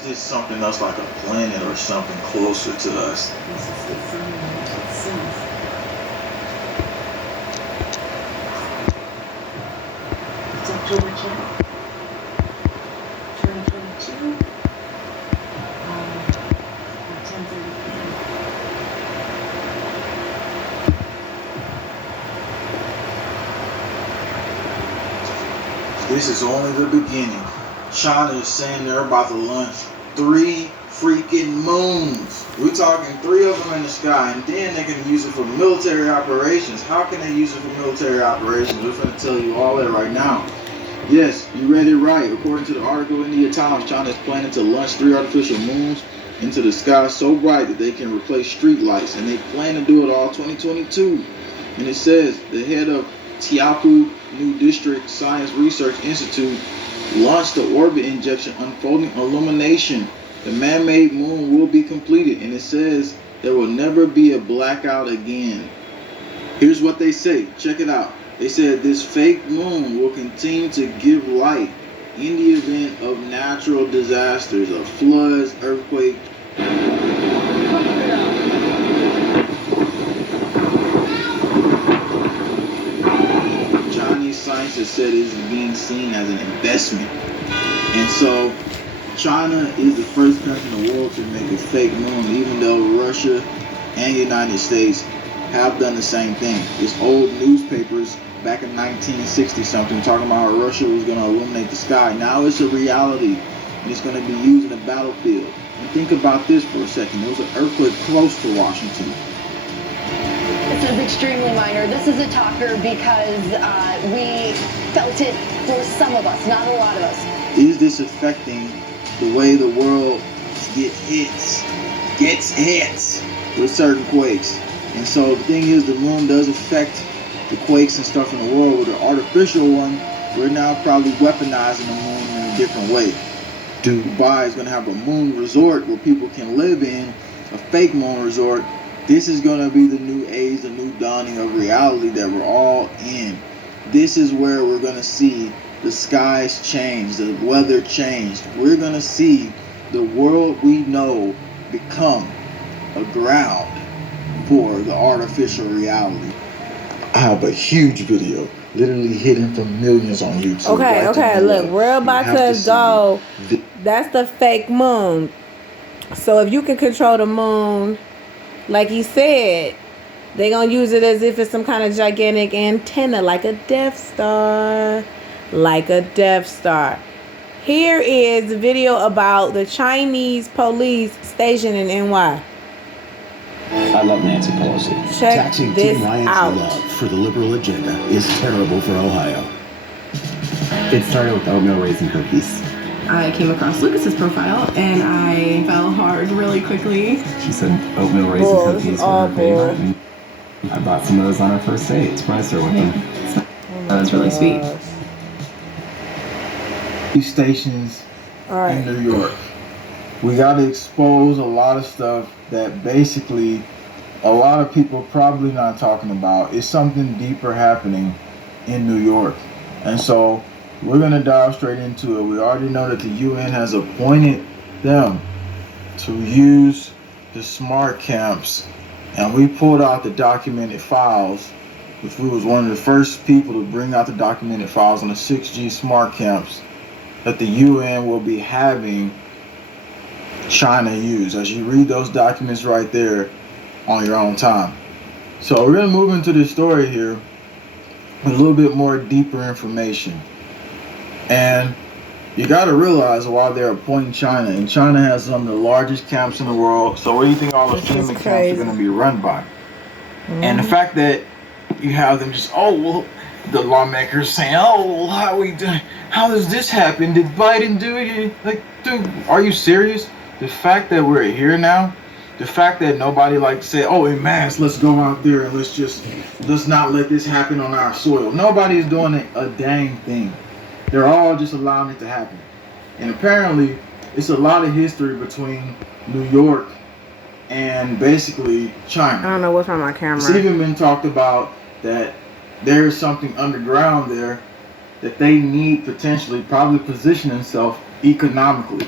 is this something else like a planet or something closer to us? This is the sun itself. It's October 10th, 2022, 10:30 p.m. This is only the beginning. China is saying they're about to launch 3 freaking moons. We're talking 3 of them in the sky, and then they can use it for military operations. How can they use it for military operations? We're going to tell you all that right now. Yes, you read it right. According to the article in the Times, China is planning to launch 3 artificial moons into the sky so bright that they can replace street lights, and they plan to do it all 2022. And it says the head of Tiapu New District Science Research Institute launched the orbit injection unfolding illumination. The man-made moon will be completed, and it says there will never be a blackout again. Here's what they say. Check it out. They said this fake moon will continue to give light in the event of natural disasters, of floods, earthquakes. Chinese scientists said it is being seen as an investment. And so China is the first country in the world to make a fake moon, even though Russia and the United States have done the same thing. It's old newspapers back in 1960 something talking about how Russia was going to illuminate the sky. Now it's a reality, and it's going to be used in the battlefield. And think about this for a second. There was an earthquake close to Washington. This is extremely minor. This is a talker because we felt it for some of us, not a lot of us. Is this affecting the way the world gets hits with certain quakes? And so the thing is, the moon does affect the quakes and stuff in the world. With the artificial one, we're now probably weaponizing the moon in a different way. Dubai is going to have a moon resort where people can live in, a fake moon resort. This is going to be the new age, the new dawning of reality that we're all in. This is where we're going to see the skies change, the weather change. We're going to see the world we know become a ground for the artificial reality. I have a huge video, literally hidden from millions on YouTube. Okay, look, we're about to go. That's the fake moon. So if you can control the moon, like he said, they're going to use it as if it's some kind of gigantic antenna, like a Death Star. Like a Death Star. Here is a video about the Chinese police station in NY. I love Nancy Pelosi. Check Taxing this Tim Ryan's out. love for the liberal agenda is terrible for Ohio. It started with oatmeal raisin cookies. I came across Lucas's profile and I fell hard really quickly. She said oatmeal raisin cookies were her favorite. And I bought some of those on our first date. Surprised her with them. That was really sweet. These stations in New York. We got to expose a lot of stuff that basically a lot of people probably not talking about. It's something deeper happening in New York. And so we're going to dive straight into it. We already know that the UN has appointed them to use the smart camps. And we pulled out the documented files, which we was one of the first people to bring out the documented files on the 6G smart camps that the UN will be having China use. As you read those documents right there on your own time. So we're going to move into this story here with a little bit more deeper information. And you got to realize why they're appointing China. And China has some of the largest camps in the world. So what do you think all the FEMA camps are going to be run by? And the fact that you have them just, the lawmakers saying, how does this happen? Did Biden do it? Like, dude, are you serious? The fact that we're here now, the fact that nobody say, en masse, let's go out there and let's not let this happen on our soil. Nobody's doing a dang thing. They're all just allowing it to happen. And apparently, it's a lot of history between New York and basically China. I don't know what's on my camera. It's even been talked about that there's something underground there that they need potentially probably position themselves economically.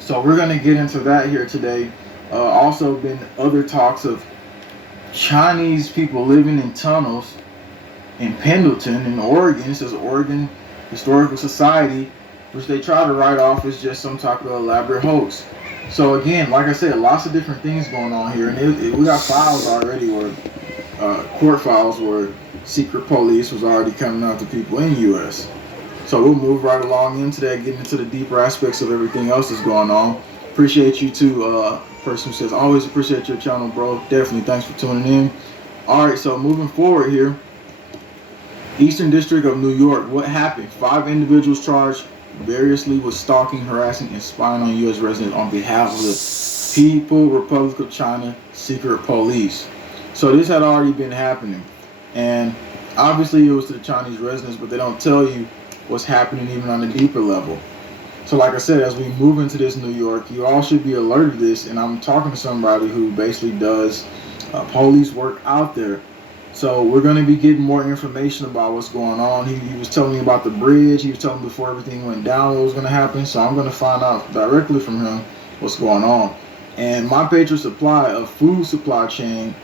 So we're going to get into that here today. Also been other talks of Chinese people living in tunnels in Pendleton in Oregon. It says Oregon Historical Society, which they try to write off as just some type of elaborate hoax. So again, like I said, lots of different things going on here, and we got files already where court files where secret police was already coming out to people in the U.S. So we'll move right along into that, getting into the deeper aspects of everything else that's going on. Appreciate you too, person who says, always appreciate your channel, bro. Definitely, thanks for tuning in. All right, so moving forward here, Eastern District of New York, what happened? 5 individuals charged variously with stalking, harassing, and spying on U.S. residents on behalf of the People's Republic of China secret police. So this had already been happening, and obviously it was to the Chinese residents, but they don't tell you what's happening even on a deeper level. So like I said, as we move into this New York, you all should be alerted to this, and I'm talking to somebody who basically does police work out there. So we're going to be getting more information about what's going on. He was telling me about the bridge. He was telling me before everything went down what was going to happen. So I'm going to find out directly from him what's going on. And my Patriot Supply, a food supply chain,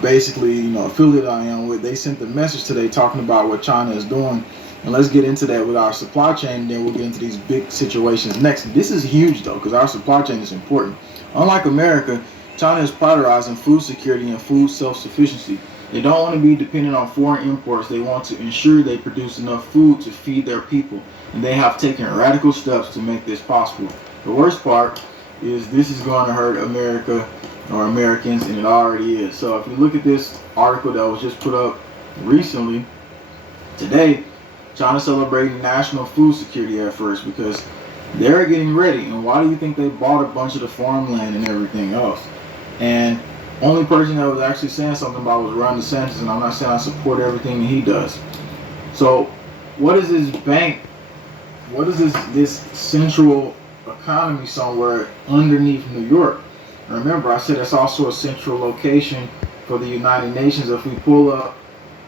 basically, affiliate I am with, they sent a message today talking about what China is doing. And let's get into that with our supply chain, then we'll get into these big situations next. This is huge, though, because our supply chain is important. Unlike America, China is prioritizing food security and food self-sufficiency. They don't want to be dependent on foreign imports. They want to ensure they produce enough food to feed their people. And they have taken radical steps to make this possible. The worst part is this is going to hurt America or Americans, and it already is. So if you look at this article that was just put up recently, today, China celebrating national food security at first because they're getting ready. And why do you think they bought a bunch of the farmland and everything else? And only person that was actually saying something about was Ron DeSantis, and I'm not saying I support everything he does. So what is this bank? What is this central economy somewhere underneath New York? Remember, I said it's also a central location for the United Nations. If we pull up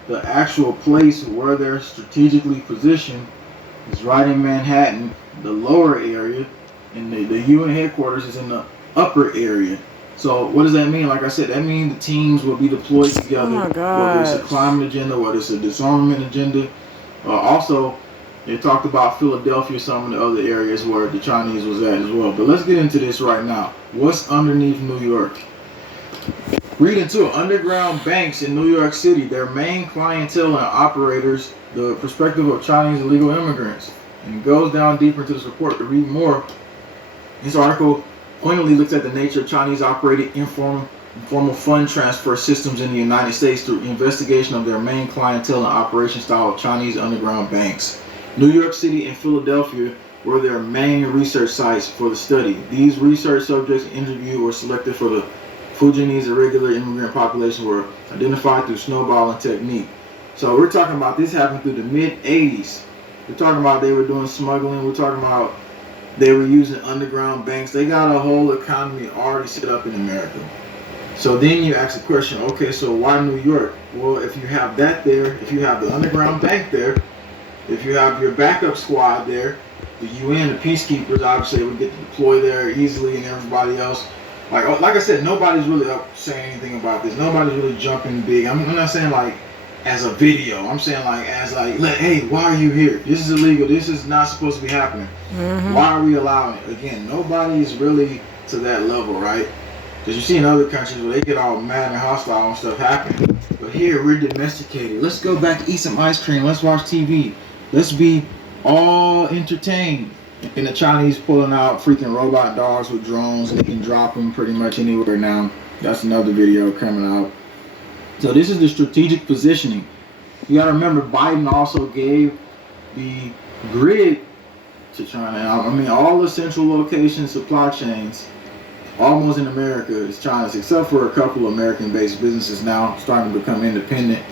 the actual place where they're strategically positioned, is right in Manhattan, the lower area, and the UN headquarters is in the upper area. So what does that mean? Like I said, that means the teams will be deployed together, whether it's a climate agenda, whether it's a disarmament agenda. Also, they talked about Philadelphia, some of the other areas where the Chinese was at as well. But let's get into this right now. What's underneath New York? Read into it. Underground banks in New York City, their main clientele and operators, the perspective of Chinese illegal immigrants. And it goes down deeper into this report. To read more, this article pointedly looks at the nature of Chinese operated informal fund transfer systems in the United States through investigation of their main clientele and operation style of Chinese underground banks. New York City and Philadelphia were their main research sites for the study. These research subjects interviewed were selected for the Fujianese irregular immigrant population were identified through snowballing technique. So we're talking about this happened through the mid-'80s. We're talking about they were doing smuggling. We're talking about they were using underground banks. They got a whole economy already set up in America. So then you ask the question, okay, so why New York? Well, if you have that there, if you have the underground bank there, if you have your backup squad there, the UN, the peacekeepers, obviously would get to deploy there easily, and everybody else. Like I said, nobody's really up saying anything about this. Nobody's really jumping big. I'm not saying like as a video. I'm saying like as like, hey, why are you here? This is illegal. This is not supposed to be happening. Why are we allowing it? Again, nobody's really to that level, right? Because you see in other countries where they get all mad and hostile when stuff happens. But here, we're domesticated. Let's go back, eat some ice cream. Let's watch TV. Let's be all entertained. And the Chinese pulling out freaking robot dogs with drones, and they can drop them pretty much anywhere now. That's another video coming out. So this is the strategic positioning. You gotta remember, Biden also gave the grid to China. I mean, all the central location supply chains, almost in America, is China's, except for a couple of American-based businesses now starting to become independent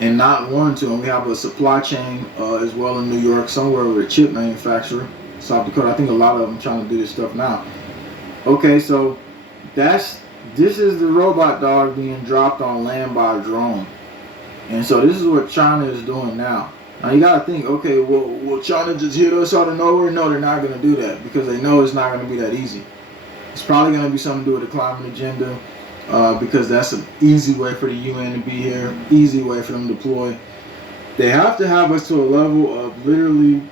and not wanting to. And we have a supply chain as well in New York, somewhere with a chip manufacturer. South Dakota, I think a lot of them trying to do this stuff now. Okay, so this is the robot dog being dropped on land by a drone. And so this is what China is doing now. Now you gotta think, okay, well, will China just hit us out of nowhere? No, they're not gonna do that because they know it's not gonna be that easy. It's probably gonna be something to do with the climate agenda, because that's an easy way for the UN to be here, easy way for them to deploy. They have to have us to a level of literally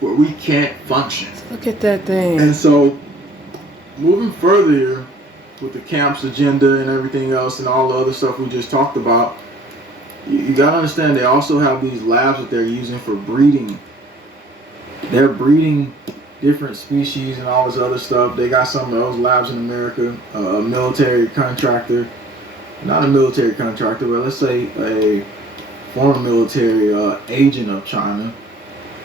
where we can't function. Look at that thing. And so, moving further here with the camp's agenda and everything else and all the other stuff we just talked about, you gotta understand they also have these labs that they're using for breeding. They're breeding different species and all this other stuff. They got some of those labs in America. A military contractor, not a military contractor, but let's say a former military agent of China.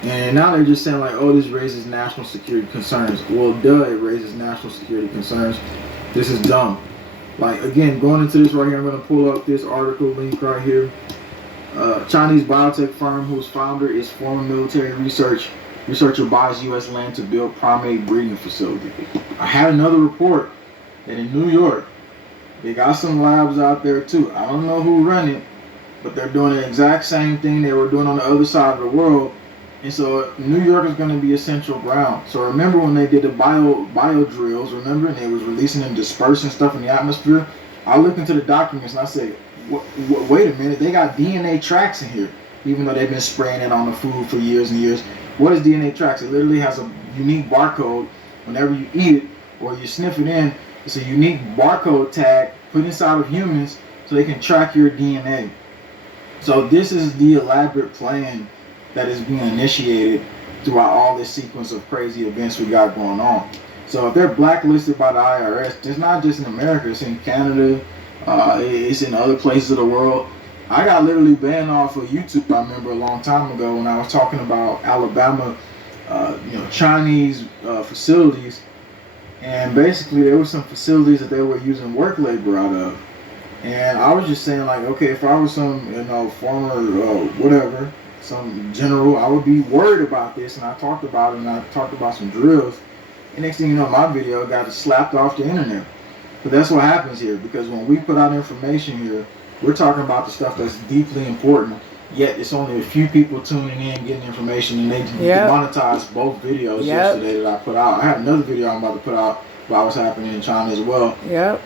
And now they're just saying like, oh, this raises national security concerns. Well, duh, it raises national security concerns. This is dumb. Like, again, going into this right here, I'm going to pull up this article link right here. Chinese biotech firm whose founder is former military researcher buys U.S. land to build primate breeding facility. I had another report that in New York, they got some labs out there too. I don't know who run it, but they're doing the exact same thing they were doing on the other side of the world. And so New York is going to be a central ground. So remember when they did the bio drills, remember, and they was releasing and dispersing stuff in the atmosphere? I looked into the documents and I said, wait a minute, they got DNA tracks in here, even though they've been spraying it on the food for years and years. What is DNA tracks? It literally has a unique barcode. Whenever you eat it or you sniff it in, it's a unique barcode tag put inside of humans so they can track your DNA. So this is the elaborate plan that is being initiated throughout all this sequence of crazy events we got going on. So if they're blacklisted by the IRS, it's not just in America, it's in Canada, it's in other places of the world. I got literally banned off of YouTube, I remember a long time ago when I was talking about Alabama, Chinese facilities. And basically there were some facilities that they were using work labor out of. And I was just saying like, okay, if I was some, former, whatever, some general, I would be worried about this. And I talked about it and I talked about some drills. And next thing you know, my video got slapped off the internet. But that's what happens here, because when we put out information here, we're talking about the stuff that's deeply important, yet it's only a few people tuning in, getting information, and they demonetized both videos yesterday that I put out. I have another video I'm about to put out about what's happening in China as well.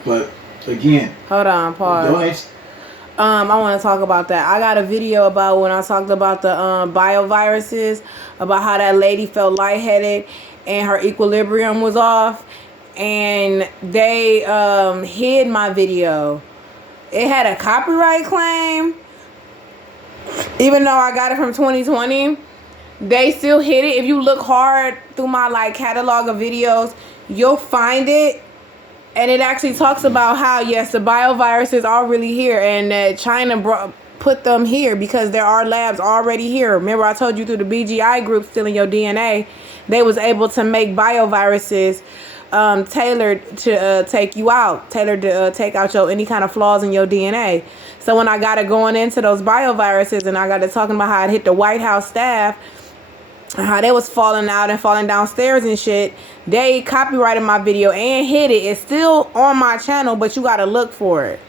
But again, hold on, pause. I want to talk about that. I got a video about when I talked about the bioviruses, about how that lady felt lightheaded and her equilibrium was off, and they hid my video. It had a copyright claim. Even though I got it from 2020, they still hid it. If you look hard through my catalog of videos, you'll find it. And it actually talks about how, yes, the bioviruses are really here, and that China put them here because there are labs already here. Remember, I told you through the BGI group stealing your DNA, they was able to make bioviruses tailored to take you out, tailored to take out any kind of flaws in your DNA. So when I got it going into those bioviruses, and I got it talking about how it hit the White House staff, how they was falling out and falling downstairs and shit, they copyrighted my video and hid it. It's still on my channel, but you gotta look for it.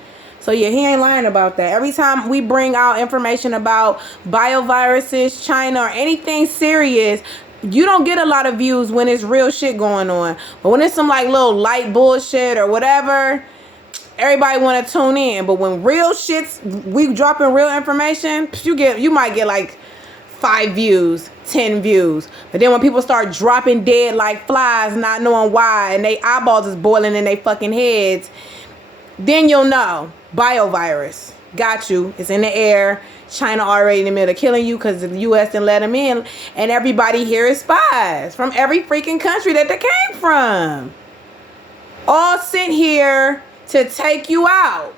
So yeah, he ain't lying about that. Every time we bring out information about bioviruses, China, or anything serious, you don't get a lot of views when it's real shit going on. But when it's some little light bullshit or whatever, everybody want to tune in. But when real shit's, we dropping real information, you might get 5 views, 10 views. But then when people start dropping dead like flies, not knowing why, and they eyeballs is boiling in their fucking heads, then you'll know. Biovirus. Got you. It's in the air. China already in the middle of killing you because the U.S. didn't let them in. And everybody here is spies from every freaking country that they came from. All sent here to take you out.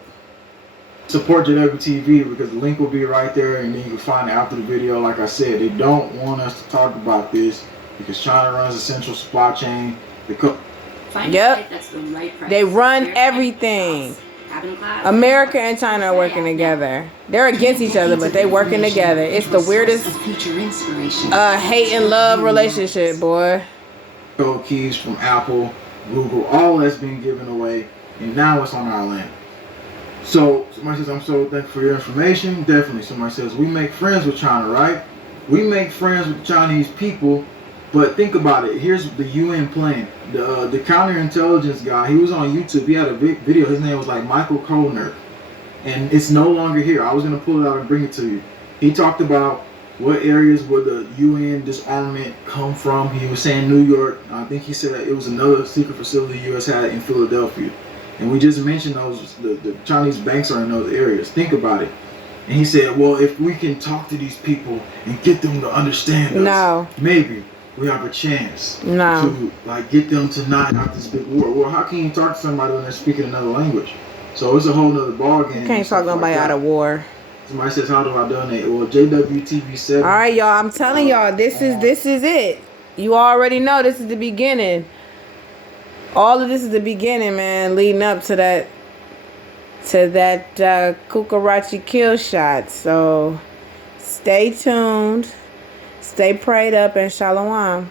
Support Geneva TV because the link will be right there, and then you can find it after the video. Like I said, they don't want us to talk about this because China runs a central supply chain. They run everything. America and China are working together. They're against each other, but they working together. It's the weirdest hate and love relationship, boy. Code keys from Apple, Google, all that's been given away, and now it's on our land. So somebody says, I'm so thankful for your information. Definitely. Somebody says, we make friends with China, right? we make friends with Chinese people, but think about it. Here's the UN plan. The counterintelligence guy, he was on YouTube. He had a video. His name was like Michael Kollner, and it's no longer here. I was gonna pull it out and bring it to you. He talked about what areas where the UN disarmament come from. He was saying New York. I think he said it was another secret facility the U.S. had in Philadelphia. And we just mentioned those. The Chinese banks are in those areas. Think about it. And he said, well, if we can talk to these people and get them to understand us, maybe we have a chance to like get them to not have this big war. Well, how can you talk to somebody when they're speaking another language? So it's a whole nother ballgame. You can't talk nobody out of war. Somebody says, how do I donate? Well, JWTV7. All right, y'all. I'm telling y'all, this is it. You already know this is the beginning. All of this is the beginning, man, leading up to that Kukarachi kill shot. So stay tuned, stay prayed up, and shalom.